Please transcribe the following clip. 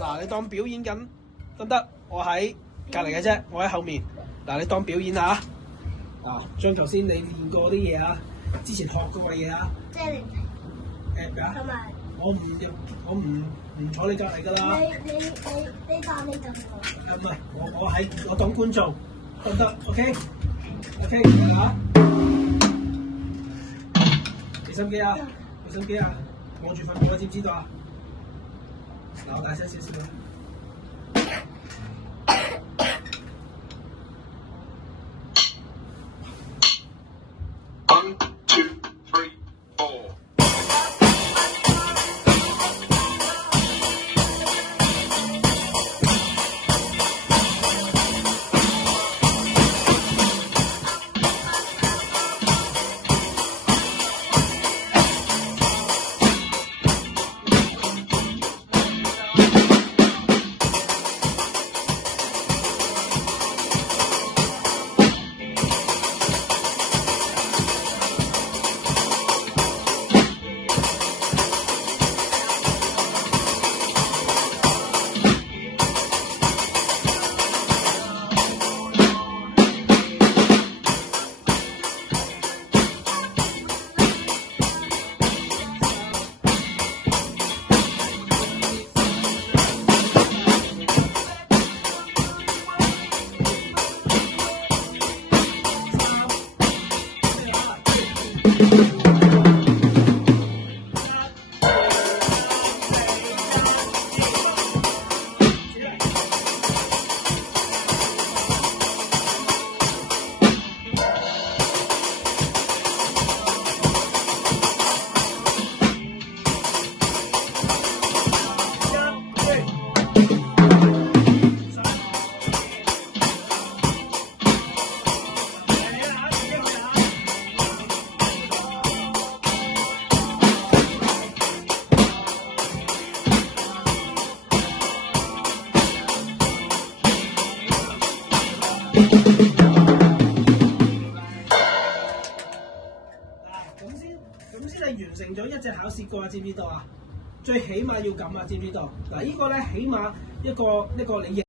嗱，你當表演緊得唔得？我喺隔離嘅啫，我喺後面。嗱，你當表演啊！嗱，將頭先你練過啲嘢啊，之前學過嘅嘢啊，即係你咩啊？同埋我唔坐你隔離㗎啦。你當你就係我。唔係，我當觀眾得唔得？OK，嚟啦！俾心機啊！俾心機啊！望住份表，知唔知道啊？嗱，我大聲少少啦。One, two, three, four. 咁先係完成咗一隻考試過啊！知唔知道啊？最起碼要咁啊！知唔知道？嗱，呢個咧起碼一個你認。